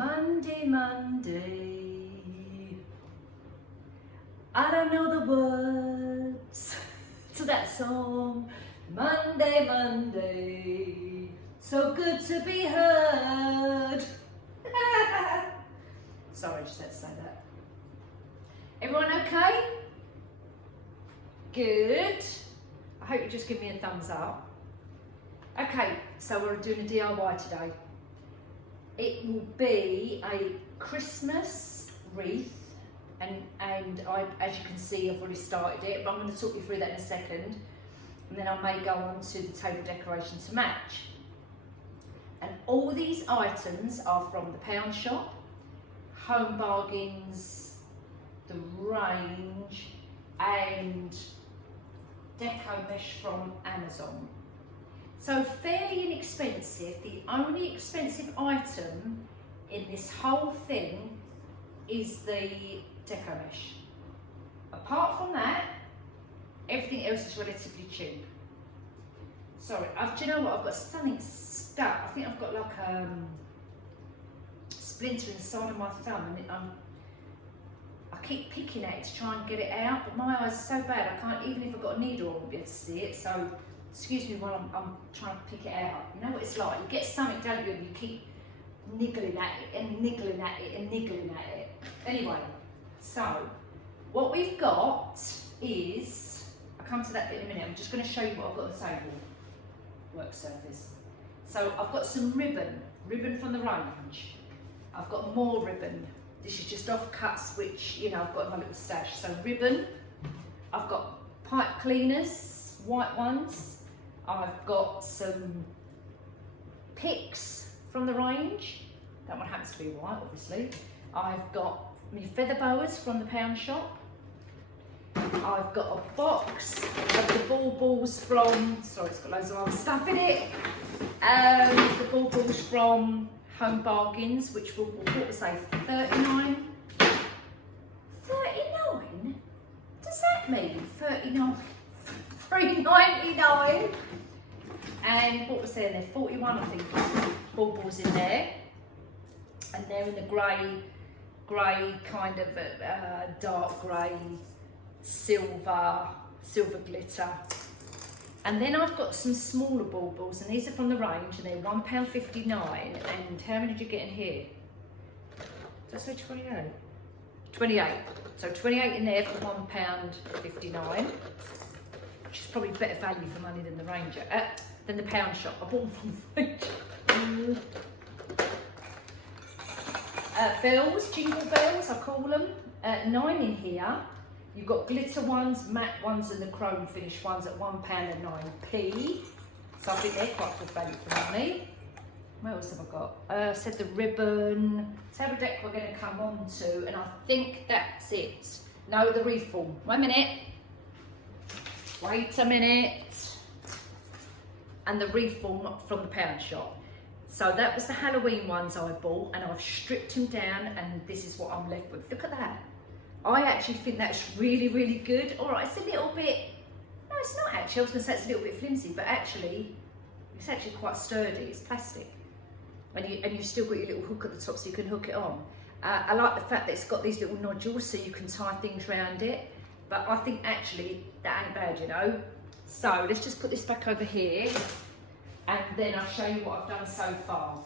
Monday, Monday, I don't know the words to that song. Monday, Monday, so good to be heard. Sorry, I just had to say that. Everyone okay? Good. I hope you just give me a thumbs up. Okay, so we're doing a DIY today. It will be a Christmas wreath, and I, as you can see, I've already started it, but I'm going to talk you through that in a second, and then I may go on to the table decoration to match. And all these items are from the Pound Shop, Home Bargains, the Range, and deco mesh from Amazon. So fairly inexpensive. The only expensive item in this whole thing is the deco mesh. Apart from that, everything else is relatively cheap. Sorry, do you know what? I've got something stuck. I think I've got like a splinter in the side of my thumb, and I keep picking at it to try and get it out, but my eyes are so bad I can't, even if I've got a needle I won't be able to see it, so excuse me while I'm trying to pick it out. You know what it's like, you get something, don't you, and you keep niggling at it and niggling at it and niggling at it. Anyway, so what we've got is, I'll come to that bit in a minute, I'm just going to show you what I've got on the table, work surface. So I've got some ribbon from the Range, I've got more ribbon. This is just offcuts, which, you know, I've got in my little stash. So ribbon, I've got pipe cleaners, white ones. I've got some picks from the Range. That one happens to be white, obviously. I've got my feather boas from the Pound Shop. I've got a box of the baubles from, sorry, it's got loads of other stuff in it. The baubles from Home Bargains, which will, what was say, 39? 39? Does that mean 39? 3.99? And what was there? There 41, I think, baubles in there, and they're in the grey kind of dark grey, silver glitter. And then I've got some smaller baubles, and these are from the Range, and they're £1.59. And how many did you get in here? Did I say 28? 28. So 28 in there for £1.59, which is probably better value for money than the Ranger, than the Pound Shop. I bought them from the Range. Bells, jingle bells, I call them. 9 in here. You've got glitter ones, matte ones, and the chrome finish ones at £1.09. So I think they're quite good value for money. What else have I got? Said the ribbon. Table deck we're going to come on to, and I think that's it. No, the wreath form. 1 minute. Wait a minute. And the wreath form from the Pound Shop. So that was the Halloween ones I bought, and I've stripped them down, and this is what I'm left with. Look at that. I actually think that's really, really good. All right, it's a little bit, no, it's not actually. I was going to say it's a little bit flimsy, but actually, it's actually quite sturdy. It's plastic. And you've still got your little hook at the top so you can hook it on. I like the fact that it's got these little nodules so you can tie things around it. But I think actually that ain't bad, you know. So let's just put this back over here, and then I'll show you what I've done so far.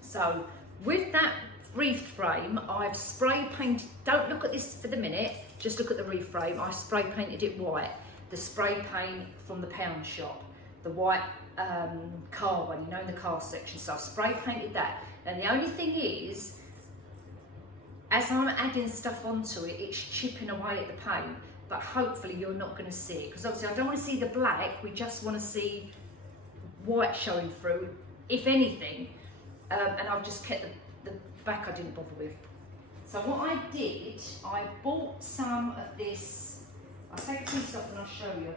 So with that wreath frame, I've spray painted, don't look at this for the minute, just look at the wreath frame. I spray painted it white, the spray paint from the Pound Shop, the white car one, you know, in the car section. So I've spray painted that. And the only thing is, as I'm adding stuff onto it, it's chipping away at the paint, but hopefully you're not going to see it, because obviously I don't want to see the black, we just want to see white showing through, if anything. And I've just kept the back I didn't bother with. So what I did, I bought some of this, I'll take a piece off and I'll show you.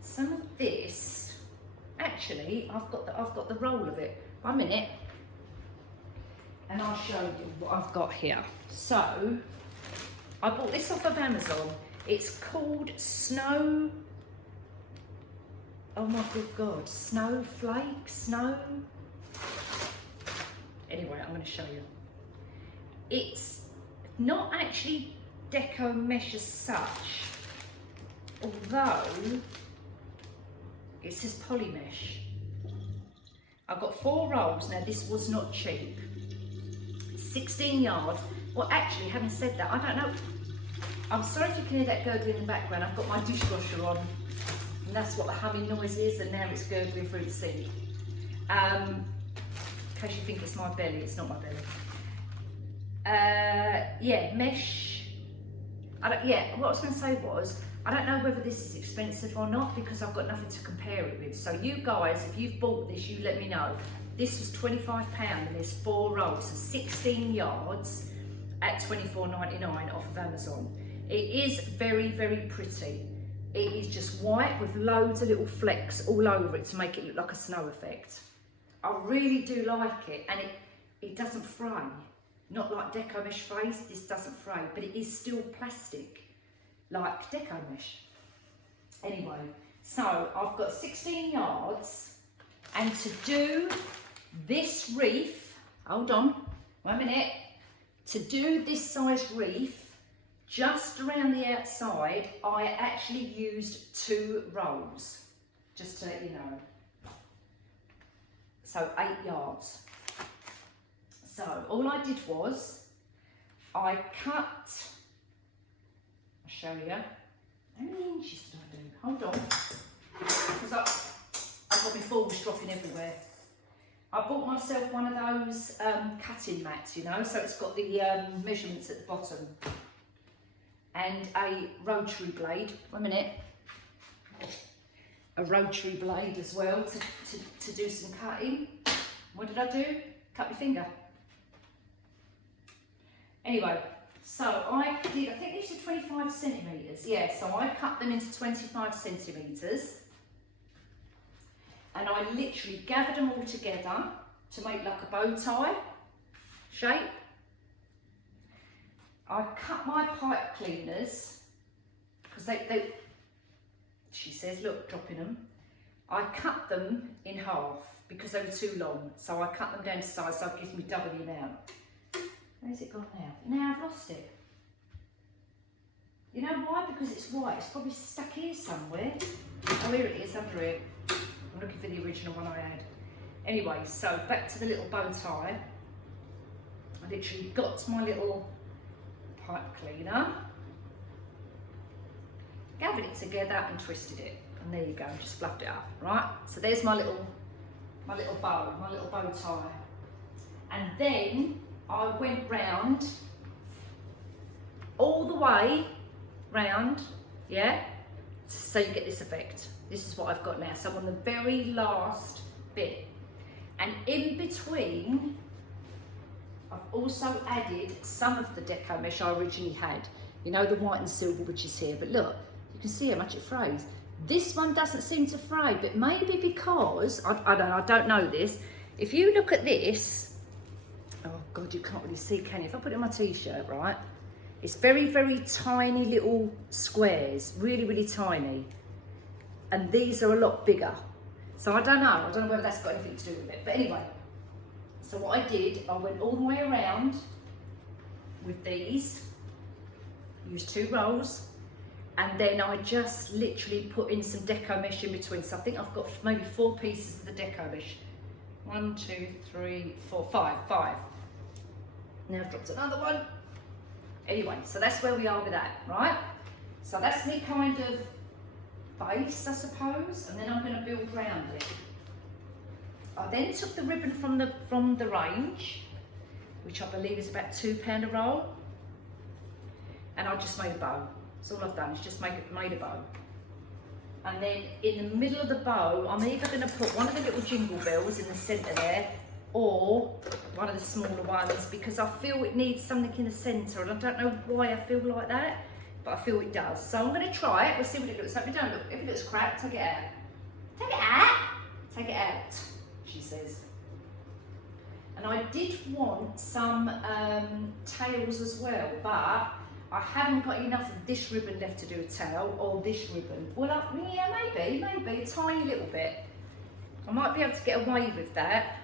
Some of this, actually, I've got the roll of it. 1 minute, and I'll show you what I've got here. So I bought this off of Amazon. It's called Snow oh my good God, snowflake, snow. Anyway, I'm going to show you. It's not actually deco mesh as such, although it says poly mesh. I've got 4 rolls. Now this was not cheap. 16 yards. Well, actually, having said that, I don't know. I'm sorry if you can hear that gurgling in the background. I've got my dishwasher on, and that's what the humming noise is, and now it's gurgling through the sink. In case you think it's my belly, it's not my belly. Yeah, mesh. What I was going to say was, I don't know whether this is expensive or not because I've got nothing to compare it with. So you guys, if you've bought this, you let me know. This was £25 and there's 4 rolls, so 16 yards at £24.99 off of Amazon. It is very, very pretty. It is just white with loads of little flecks all over it to make it look like a snow effect. I really do like it, and it doesn't fray. Not like deco mesh frays, this doesn't fray, but it is still plastic, like deco mesh. Anyway, so I've got 16 yards, and to do this wreath, hold on, 1 minute, to do this size wreath, just around the outside, I actually used 2 rolls, just to let you know. So 8 yards. So all I did was, I cut, I'll show you, how many inches did I do? Hold on, because I've got my balls dropping everywhere. I bought myself one of those cutting mats, you know, so it's got the measurements at the bottom. And a rotary blade, 1 minute, a rotary blade as well to do some cutting. What did I do? Cut my finger. Anyway, so I think these are 25 centimetres, yeah, so I cut them into 25 centimetres. And I literally gathered them all together to make like a bow tie shape. I cut my pipe cleaners, because she says, look, dropping them. I cut them in half because they were too long. So I cut them down to size, so it gives me double the amount. Where's it gone now? Now I've lost it. You know why? Because it's white. It's probably stuck here somewhere. Oh, here it is, under here. I'm looking for the original one I had. Anyway, so back to the little bow tie. I literally got my little pipe cleaner, gathered it together and twisted it. And there you go, just fluffed it up, right? So there's my little bow, my little bow tie. And then I went round, all the way round, yeah? So you get this effect. This is what I've got now. So I'm on the very last bit. And in between, I've also added some of the deco mesh I originally had. You know, the white and silver, which is here. But look, you can see how much it frays. This one doesn't seem to fray, but maybe because, I don't know this. If you look at this, oh God, you can't really see, can you? If I put it in my t-shirt, right? It's very, very tiny little squares, really, really tiny. And these are a lot bigger. So I don't know whether that's got anything to do with it. But anyway, so what I did, I went all the way around with these, used 2 rolls, and then I just literally put in some deco mesh in between. So I think I've got maybe 4 pieces of the deco mesh. 1, 2, 3, 4, 5. Now I've dropped another one. Anyway, so that's where we are with that, right? So that's the kind of base, I suppose, and then I'm going to build around it. I then took the ribbon from the range, which I believe is about £2 a roll, and I just made a bow. That's all I've done, is just made a bow. And then in the middle of the bow, I'm either going to put one of the little jingle bells in the centre there, or one of the smaller ones, because I feel it needs something in the centre, and I don't know why I feel like that, but I feel it does. So I'm going to try it. We'll see what it looks like. If it looks crap, take it out. Take it out. Take it out, she says. And I did want some tails as well, but I haven't got enough of this ribbon left to do a tail, or this ribbon. Well, yeah, maybe a tiny little bit. I might be able to get away with that,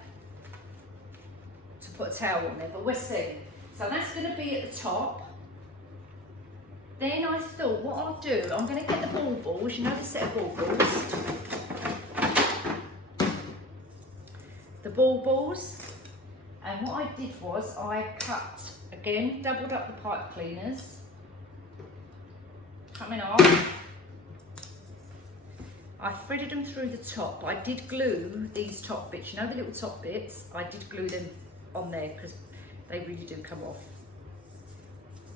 to put a tail on there, but we'll see. So that's going to be at the top. Then I thought what I'll do, I'm going to get the baubles, you know the set of baubles? The baubles, and what I did was I cut, again, doubled up the pipe cleaners, cut them in half. I threaded them through the top, but I did glue these top bits, you know the little top bits, I did glue them on there because they really do come off.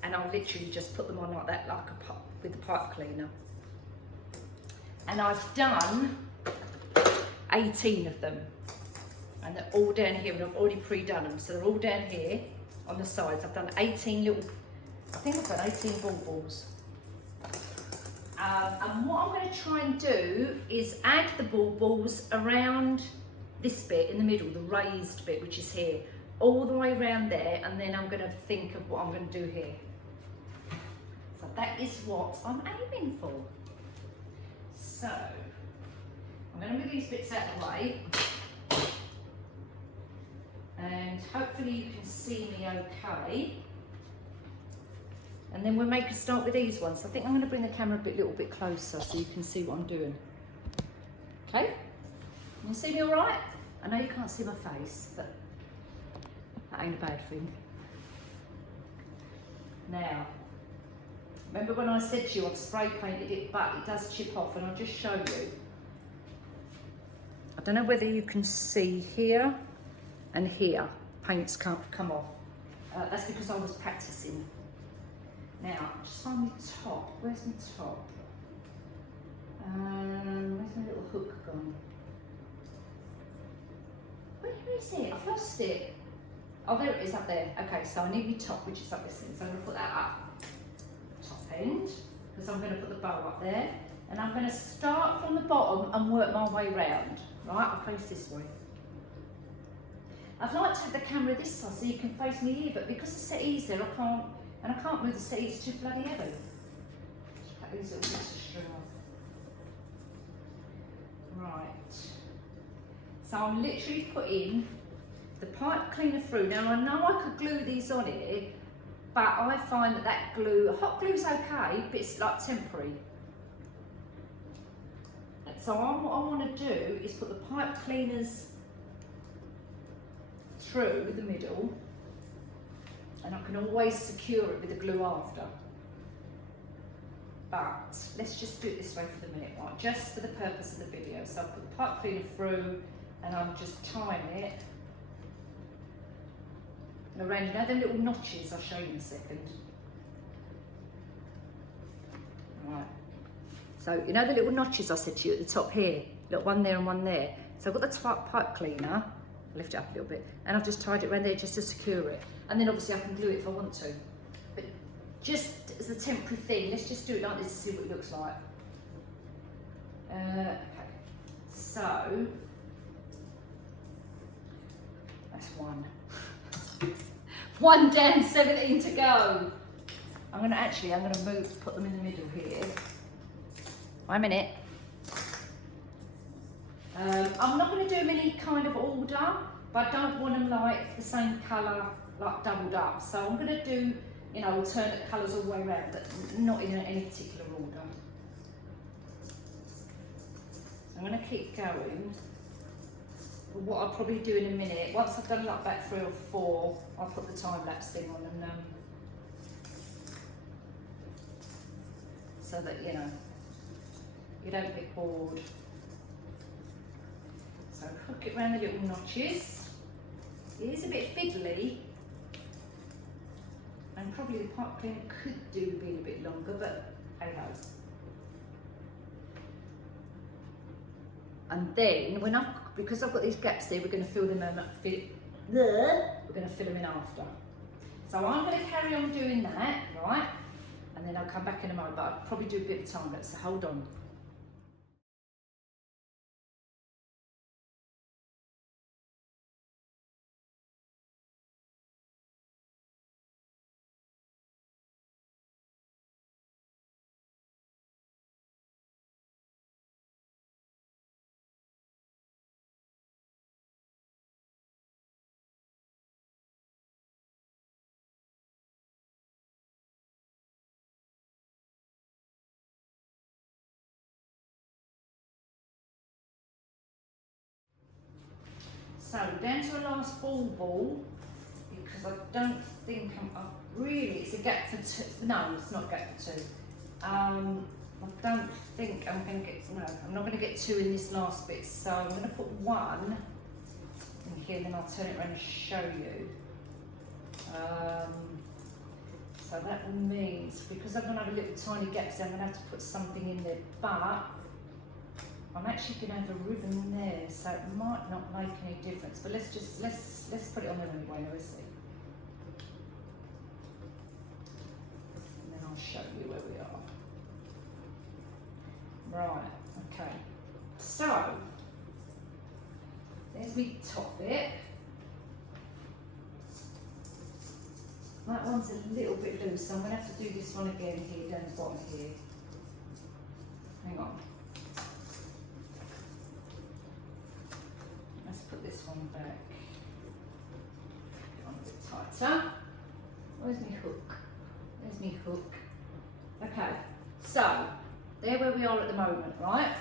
And I'll literally just put them on like that, like with the pipe cleaner. And I've done 18 of them. And they're all down here, and I've already pre-done them. So they're all down here on the sides. I've done 18 little, I think I've done 18 baubles. And what I'm going to try and do is add the baubles around this bit in the middle, the raised bit, which is here, all the way around there, and then I'm going to think of what I'm going to do here. So that is what I'm aiming for. So I'm going to move these bits out of the way, and hopefully you can see me okay. And then we'll make a start with these ones. I think I'm going to bring the camera a little bit closer so you can see what I'm doing. Okay? Can you see me all right? I know you can't see my face, but that ain't a bad thing. Now, remember when I said to you I've spray painted it, but it does chip off, and I'll just show you. I don't know whether you can see here and here, paint's come off. That's because I was practicing. Now, just on the top, where's my top? Where's my little hook gone? Where is it? I've lost it. Oh, there it is up there. Okay, so I need my top, which is up this thing. So I'm going to put that up, top end, because I'm going to put the bow up there. And I'm going to start from the bottom and work my way round. Right, I'll face this way. I'd like to have the camera this side so you can face me here, but because the settee's there, I can't. And I can't move the seat, it's too bloody heavy. Just cut these little bits of string off. Right. So I'm literally putting the pipe cleaner through. Now I know I could glue these on here, but I find that glue, hot glue's okay, but it's like temporary. So what I want to do is put the pipe cleaners through the middle, and I can always secure it with the glue after. But let's just do it this way for the minute, right? Just for the purpose of the video. So I'll put the pipe cleaner through, and I'm just tying it around. You know the little notches? I'll show you in a second. Right. So you know the little notches I said to you at the top here? Look, one there and one there. So I've got the pipe cleaner. Lift it up a little bit, and I've just tied it around there just to secure it, and then obviously I can glue it if I want to, but just as a temporary thing, let's just do it like this to see what it looks like. Okay, so that's one down, 17 to go. I'm going to put them in the middle here. 1 minute. I'm not going to do them in any kind of order, but I don't want them like the same colour, like doubled up. So I'm going to do, you know, alternate colours all the way around, but not in any particular order. I'm going to keep going. What I'll probably do in a minute, once I've done like about 3 or 4, I'll put the time lapse thing on, and so that, you know, you don't get bored. So hook it around the little notches. It is a bit fiddly, and probably the pipe cleaner could do being a bit longer, but hey ho. And then because I've got these gaps there, we're going to fill them in. We're going to fill them in after. So I'm going to carry on doing that, right? And then I'll come back in a moment, but I'll probably do a bit of time lapse. So hold on. So down to a last bauble, because I don't think it's a gap for two. No, it's not a gap for two. I don't think I'm going to get, no, I'm not going to get two in this last bit, so I'm going to put one in here, then I'll turn it around and show you. So that means, because I'm going to have a little tiny gaps, I'm going to have to put something in there, but I'm actually going to have a ribbon there, so it might not make any difference, but let's put it on there anyway, now, let's see. And then I'll show you where we are. Right, okay. So, there's my top bit. That one's a little bit loose, so I'm going to have to do this one again here, down the bottom here. Hang on. Let's put this one back. Get on a bit tighter. Where's my hook? There's my hook. Okay, so there where we are at the moment, right?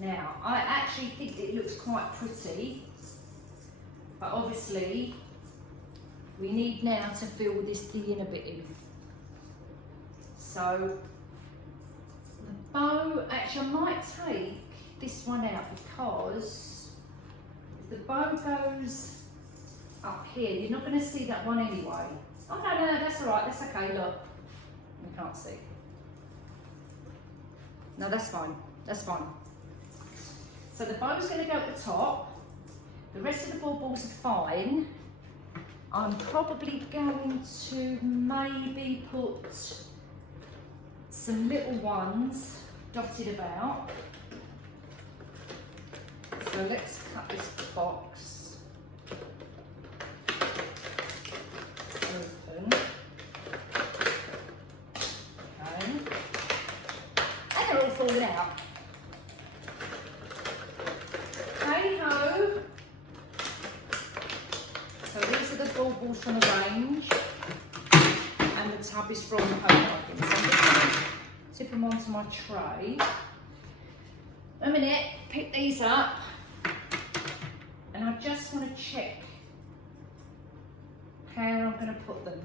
Now, I actually think it looks quite pretty, but obviously we need now to fill this the inner bit in. So the bow, actually I might take this one out, because if the bow goes up here, you're not going to see that one anyway. Oh no, that's all right, that's okay, look. You can't see. No, that's fine, that's fine. So the bow's going to go at the top. The rest of the baubles are fine. I'm probably going to maybe put some little ones dotted about. So let's cut this box open. Okay. And they're all falling out. Hey-ho! So these are the baubles from the range, and the tub is from the home market. So I'm just going to tip them onto my tray. A minute, pick these up, and I just want to check how I'm going to put them.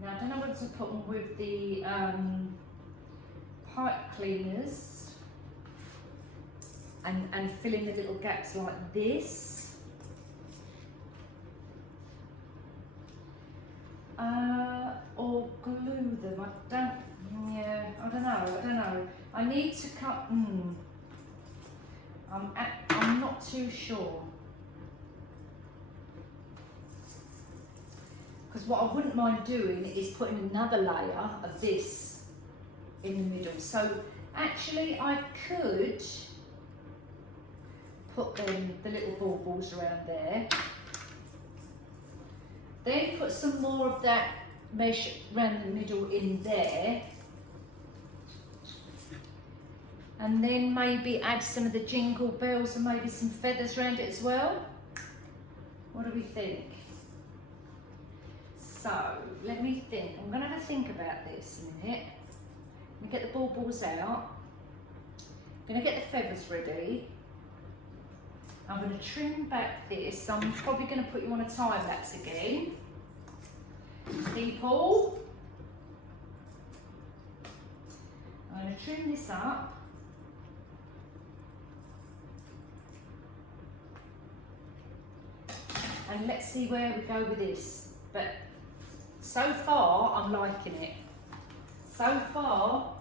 Now I don't know whether to put them with the pipe cleaners and fill in the little gaps like this. Or glue them. I don't know. I need to cut. I'm not too sure. Because what I wouldn't mind doing is putting another layer of this in the middle. So actually, I could put the little baubles around there. Then put some more of that mesh around the middle in there. And then maybe add some of the jingle bells and maybe some feathers around it as well. What do we think? So, let me think. I'm going to have to think about this in a minute. Let me get the baubles out. I'm going to get the feathers ready. I'm going to trim back this. I'm probably going to put you on a time lapse again. People. I'm going to trim this up. And let's see where we go with this. But so far, I'm liking it. So far,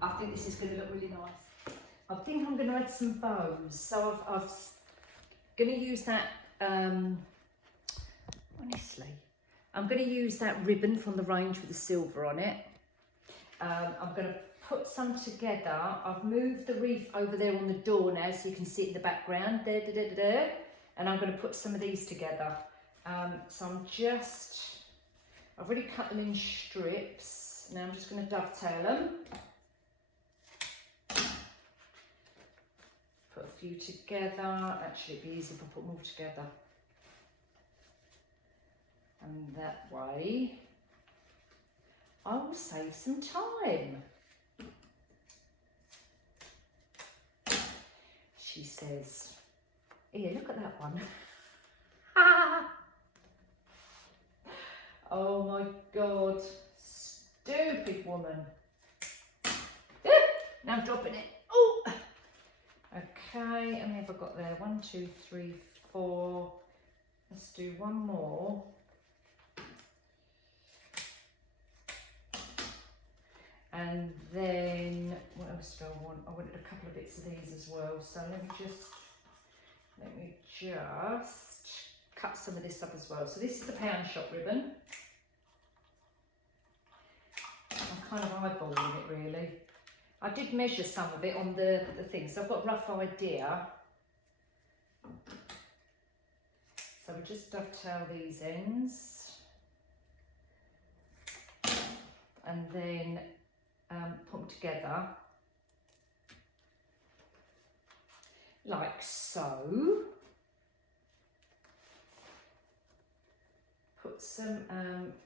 I think this is going to look really nice. I think I'm going to add some bows. So I've going to use that, honestly, I'm going to use that ribbon from the range with the silver on it. I'm going to put some together. I've moved the wreath over there on the door now so you can see it in the background. There. And I'm going to put some of these together. So I've already cut them in strips. Now I'm just going to dovetail them. Put a few together. Actually, it'd be easy if I put them all together. And that way, I will save some time. She says. Here, look at that one. Oh my God, stupid woman. Now I'm dropping it. Oh, okay, how many have I got there? 1, 2, 3, 4. Let's do one more. And then, what else do I want? I wanted a couple of bits of these as well. So let me just cut some of this up as well. So this is the pound shop ribbon. I'm kind of eyeballing it really. I did measure some of it on the thing, so I've got a rough idea. So we just dovetail these ends. And then put them together like so. Put some,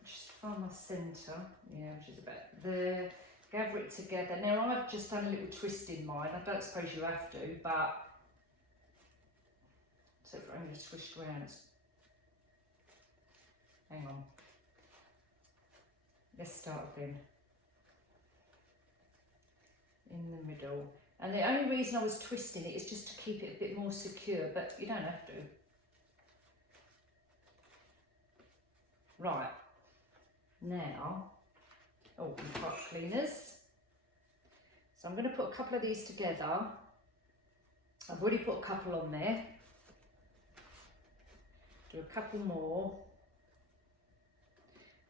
just find my centre, yeah, which is about there. Gather it together. Now I've just done a little twist in mine. I don't suppose you have to, but so if I only twist around. Hang on. Let's start again. In the middle. And the only reason I was twisting it is just to keep it a bit more secure, but you don't have to. Right. Now, oh, pipe cleaners. So I'm going to put a couple of these together. I've already put a couple on there. Do a couple more.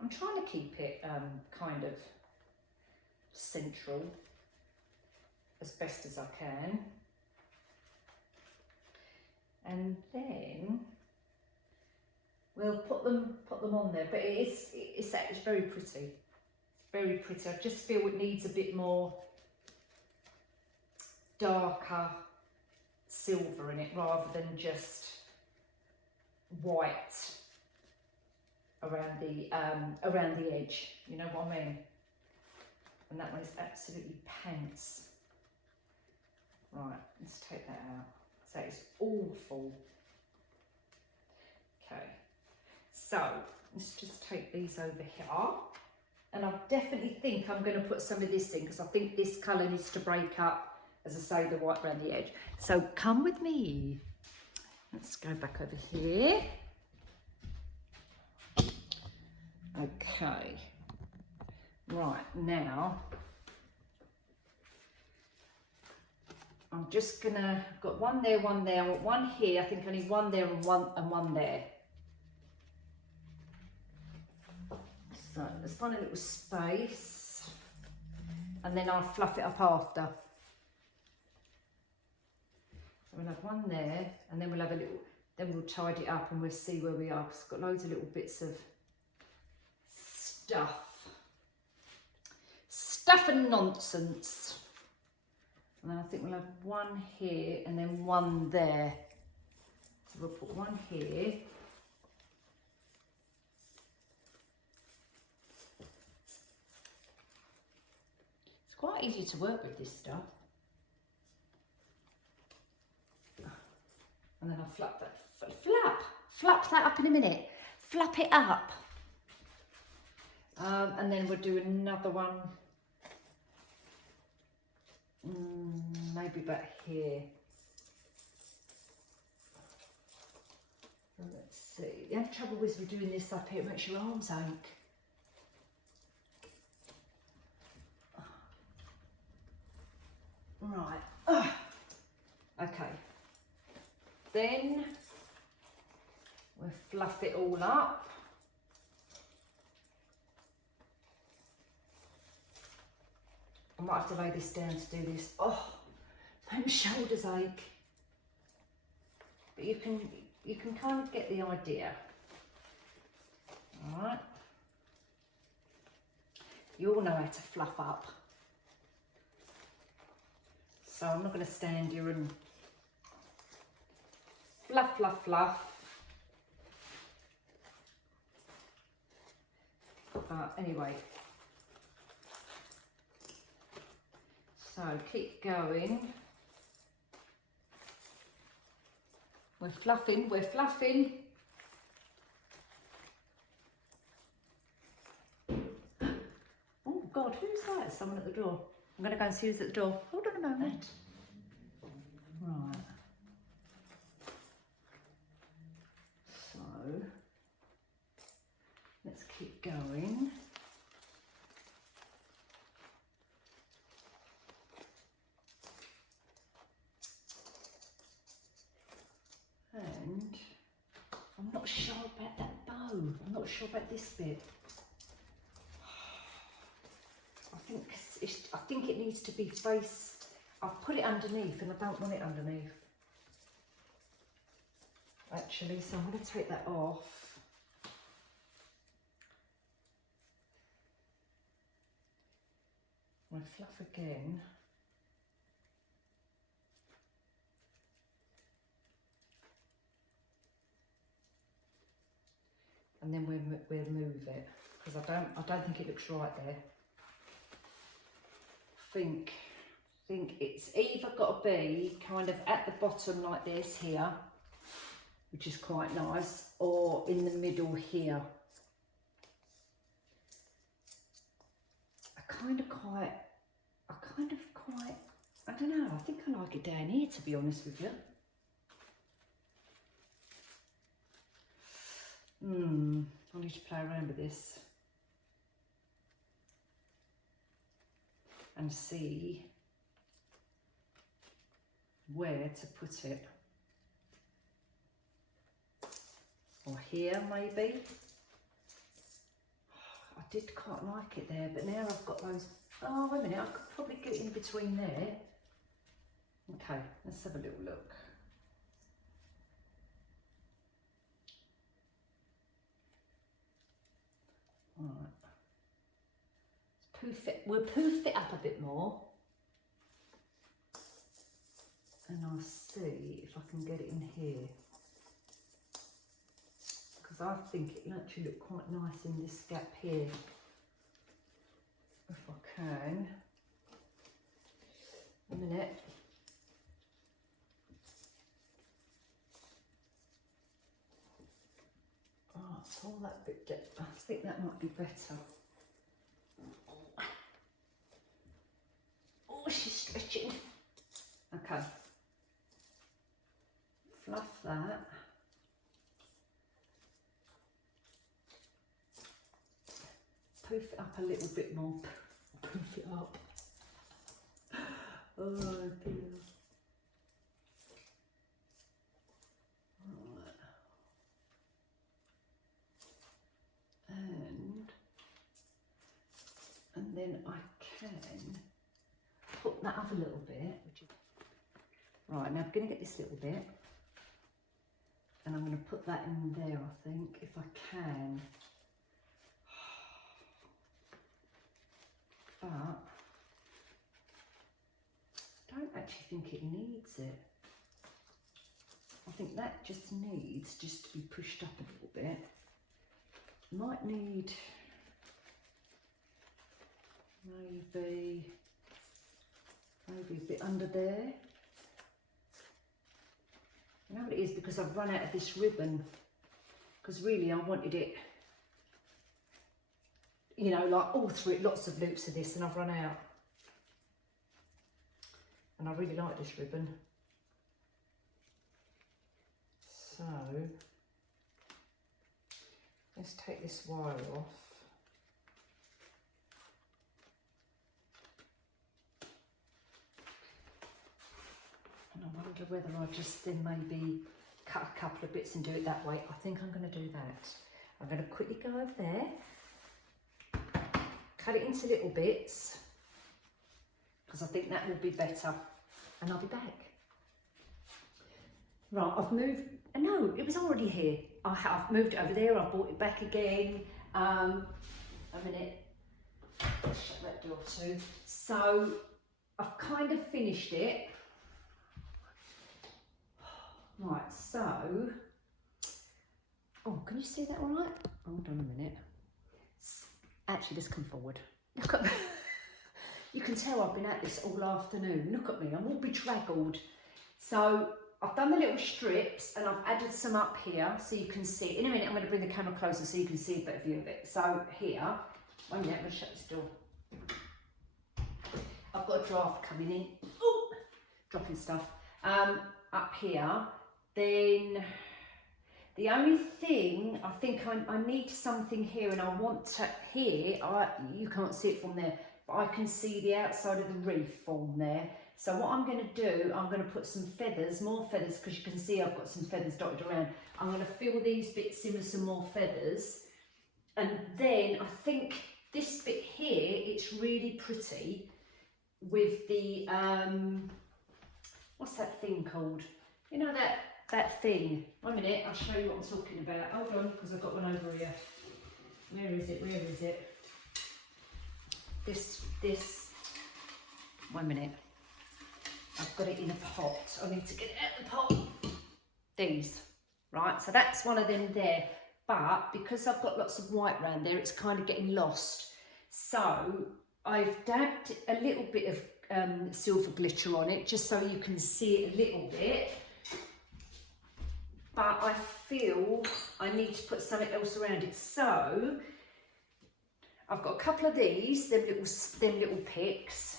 I'm trying to keep it kind of central as best as I can. And then we'll put them on there, but it's very pretty. Very pretty. I just feel it needs a bit more darker silver in it rather than just white around the edge. You know what I mean? And that one is absolutely pants. Right, let's take that out. So it's awful. Okay, so let's just take these over here. And I definitely think I'm going to put some of this in because I think this colour needs to break up, as I say, the white around the edge. So come with me. Let's go back over here. Okay. Right, now I'm just gonna, I've got one there, one there, one here. I think I need one there and one there. So let's find a little space and then I'll fluff it up after. So we'll have one there and then we'll have a little, then we'll tidy it up and we'll see where we are, because it's got loads of little bits of stuff and nonsense. And then I think we'll have one here and then one there. So we'll put one here. It's quite easy to work with this stuff. And then I'll flap that, flap that up in a minute. Flap it up. And then we'll do another one. Maybe about here. Let's see. The only trouble is with doing this up here, it makes your arms ache. Right. Okay. Then we'll fluff it all up. I might have to lay this down to do this. Oh, my shoulders ache. But you can kind of get the idea. All right. You all know how to fluff up. So I'm not going to stand here and fluff, fluff, fluff. But anyway. So keep going. We're fluffing, we're fluffing. Oh God, who's that? Someone at the door. I'm going to go and see who's at the door. Hold on a moment. Right. So, let's keep going. And I'm not sure about that bow. I'm not sure about this bit. I think it needs to be face. I've put it underneath and I don't want it underneath. Actually, so I'm going to take that off. I'm going to fluff again. And then we'll move it because I don't think it looks right there. I think it's either got to be kind of at the bottom like this here, which is quite nice, or in the middle here. I don't know, I think I like it down here, to be honest with you. I need to play around with this and see where to put it. Or here maybe. I did quite like it there, but now I've got those. Oh, wait a minute, I could probably get it in between there. Okay, let's have a little look. Right. We'll poof it up a bit more. And I'll see if I can get it in here. Because I think it'll actually look quite nice in this gap here. If I can. A minute. Oh, pull that bit down. I think that might be better. Oh, she's stretching. Okay. Fluff that. Poof it up a little bit more. Poof it up. Oh dear. Right. And then I can put that up a little bit. Right, now I'm going to get this little bit and I'm going to put that in there, I think, if I can. But I don't actually think it needs it. I think that just needs to be pushed up a little bit. Might need maybe a bit under there. You know what it is, because I've run out of this ribbon, because really I wanted it, you know, like all through it, lots of loops of this, and I've run out. And I really like this ribbon. So let's take this wire off. And I wonder whether I just then maybe cut a couple of bits and do it that way. I think I'm going to do that. I'm going to quickly go over there, cut it into little bits, because I think that will be better, and I'll be back. Right, I've moved, no, it was already here. I've moved it over there, I've brought it back again. A minute, shut that door too. So I've kind of finished it. Right, so, oh, can you see that all right? Hold on a minute. Actually, just come forward. Look at me. You can tell I've been at this all afternoon. Look at me, I'm all bedraggled. So I've done the little strips and I've added some up here so you can see. In a minute I'm going to bring the camera closer so you can see a better view of it. So here, one minute, I'm going to shut this door. I've got a draft coming in. Ooh, dropping stuff. Up here, then the only thing I think I need something here, and I want to here. You can't see it from there, but I can see the outside of the wreath form there. So what I'm going to do, I'm going to put some feathers, more feathers, because you can see I've got some feathers dotted around. I'm going to fill these bits in with some more feathers, and then I think this bit here, it's really pretty with the what's that thing called? You know that thing. 1 minute, I'll show you what I'm talking about. Hold on, because I've got one over here. Where is it? Where is it? This. 1 minute. I've got it in a pot. I need to get it out of the pot. These, right? So that's one of them there. But because I've got lots of white around there, it's kind of getting lost. So I've dabbed a little bit of silver glitter on it, just so you can see it a little bit. But I feel I need to put something else around it. So I've got a couple of these, them little picks.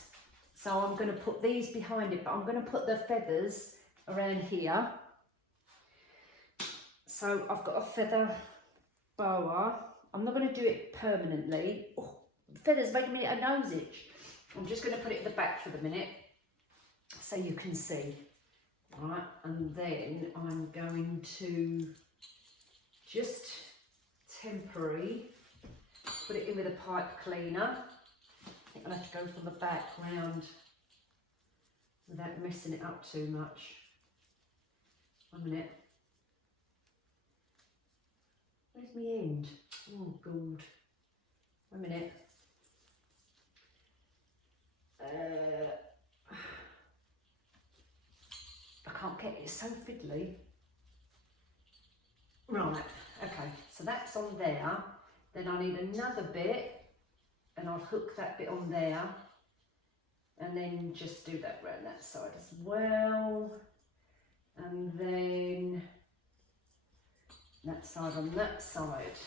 So I'm going to put these behind it, but I'm going to put the feathers around here. So I've got a feather boa. I'm not going to do it permanently. Oh, the feathers making me a nose itch. I'm just going to put it at the back for the minute so you can see. Right, and then I'm going to just temporary put it in with a pipe cleaner. I think I'll have to go from the back round without messing it up too much. 1 minute. Where's my end? Oh God. 1 minute. I can't get it, it's so fiddly. Right, okay, so that's on there. Then I need another bit, and I'll hook that bit on there, and then just do that around that side as well. And then that side on that side.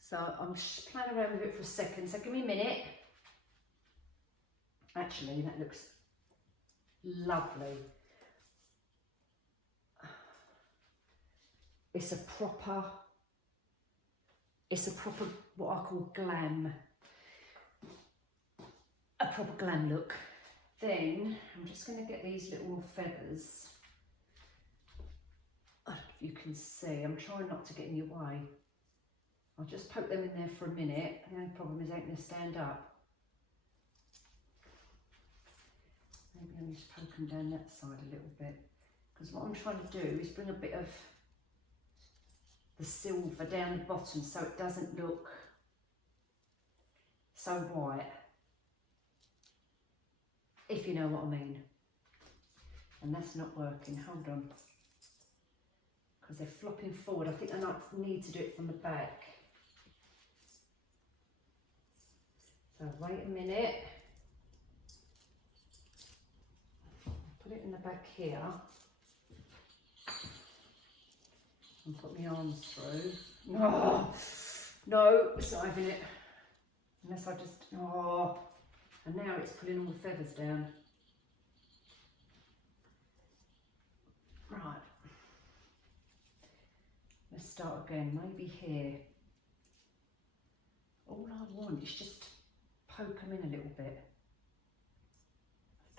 So I'm just playing around with it for a second, so give me a minute. Actually, that looks lovely. It's a proper what I call glam. A proper glam look. Then I'm just going to get these little feathers. I don't know if you can see, I'm trying not to get in your way. I'll just poke them in there for a minute. The only problem is they ain't going to stand up. Maybe I'll just poke them down that side a little bit. Because what I'm trying to do is bring a bit of the silver down the bottom so it doesn't look so white, if you know what I mean. And that's not working. Hold on, because they're flopping forward. I think I need to do it from the back. So wait a minute. Put it in the back here. And put my arms through. No, no, it's not having it. Unless I just, oh. And now it's pulling all the feathers down. Right. Let's start again, maybe here. All I want is just poke them in a little bit.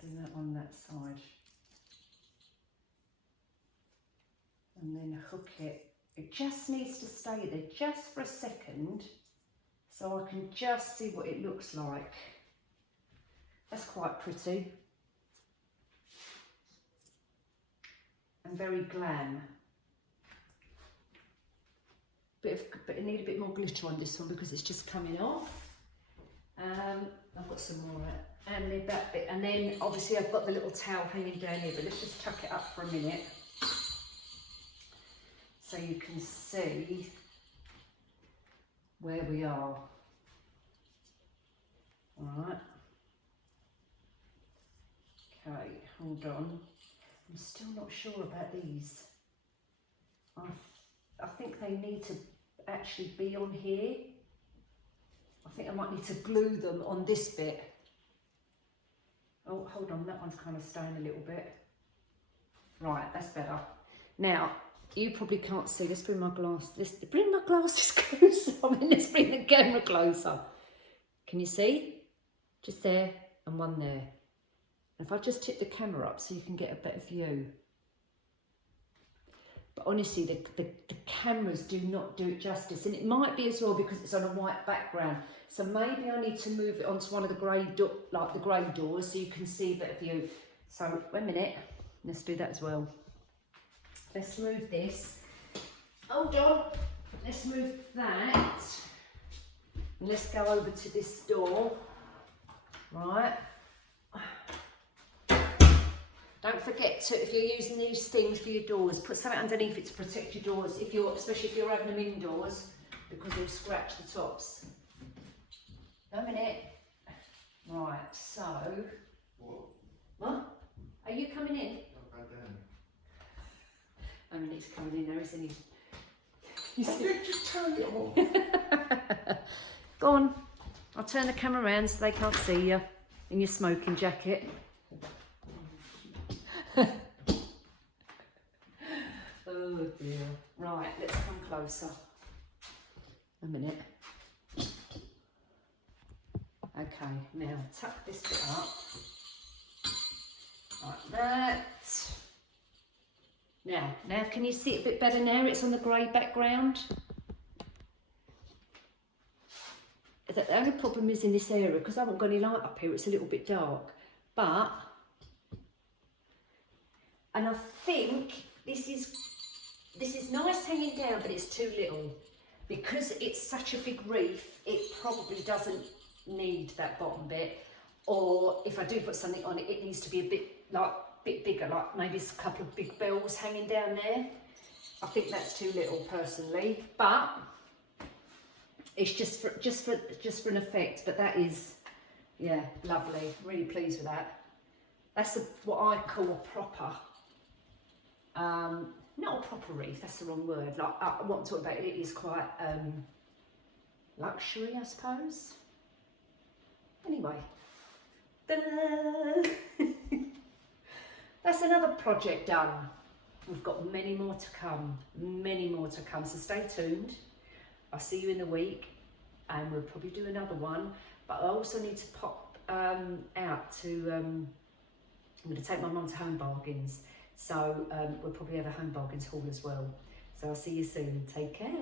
Do that on that side. And then hook it. It just needs to stay there just for a second so I can just see what it looks like. That's quite pretty. And very glam. But I need a bit more glitter on this one because it's just coming off. I've got some more and that bit. And then obviously I've got the little towel hanging down here, but let's just tuck it up for a minute. So you can see where we are. All right. Okay, hold on. I'm still not sure about these. I think they need to actually be on here. I think I might need to glue them on this bit. Oh, hold on, that one's kind of staying a little bit. Right, that's better. Now, you probably can't see. Let's bring my glass. Bring my glasses closer. I mean, let's bring the camera closer. Can you see? Just there and one there. If I just tip the camera up so you can get a better view. But honestly, the cameras do not do it justice. And it might be as well because it's on a white background. So maybe I need to move it onto one of the grey doors so you can see a better view. So, wait a minute. Let's do that as well. Let's move this. Hold on. Let's move that. And let's go over to this door. Right. Don't forget to, if you're using these things for your doors, put something underneath it to protect your doors, especially if you're having them indoors, because they'll scratch the tops. A minute. Right, so. What? Are you coming in? I mean, he's coming in there, isn't he? Just turn it on. Go on. I'll turn the camera around so they can't see you in your smoking jacket. Oh dear. Right, let's come closer. A minute. Okay, now tuck this bit up. Like that. Now can you see it a bit better now? It's on the grey background. The only problem is in this area, because I haven't got any light up here, it's a little bit dark. But, and I think this is nice hanging down, but it's too little. Because it's such a big wreath, it probably doesn't need that bottom bit. Or if I do put something on it, it needs to be a bit bigger, like maybe a couple of big bells hanging down there. I think that's too little personally, but it's just for an effect. But that is, yeah, lovely. Really pleased with that. That's what I call a proper, not a proper wreath. That's the wrong word. Like what I'm talking about, it is quite luxury, I suppose. Anyway, ta-da! That's another project done. We've got many more to come, so stay tuned. I'll see you in a week and we'll probably do another one, but I also need to pop out to, I'm going to take my mum to Home Bargains, so we'll probably have a Home Bargains haul as well. So I'll see you soon. Take care.